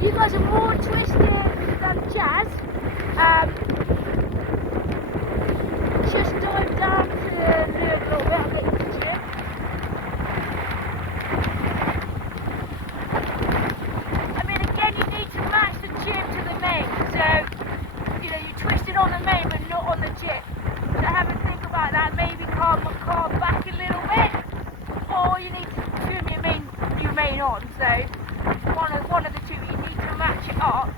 You guys are more twisted than Jazz. Just dive down to the little bit of the gym. I mean, again, you need to match the gym to the main. So, you know, you twist it on the main, but not on the gym. So have a think about that. Maybe calm back a little bit, or you need to trim your main on. So one of the two, you need to match it up.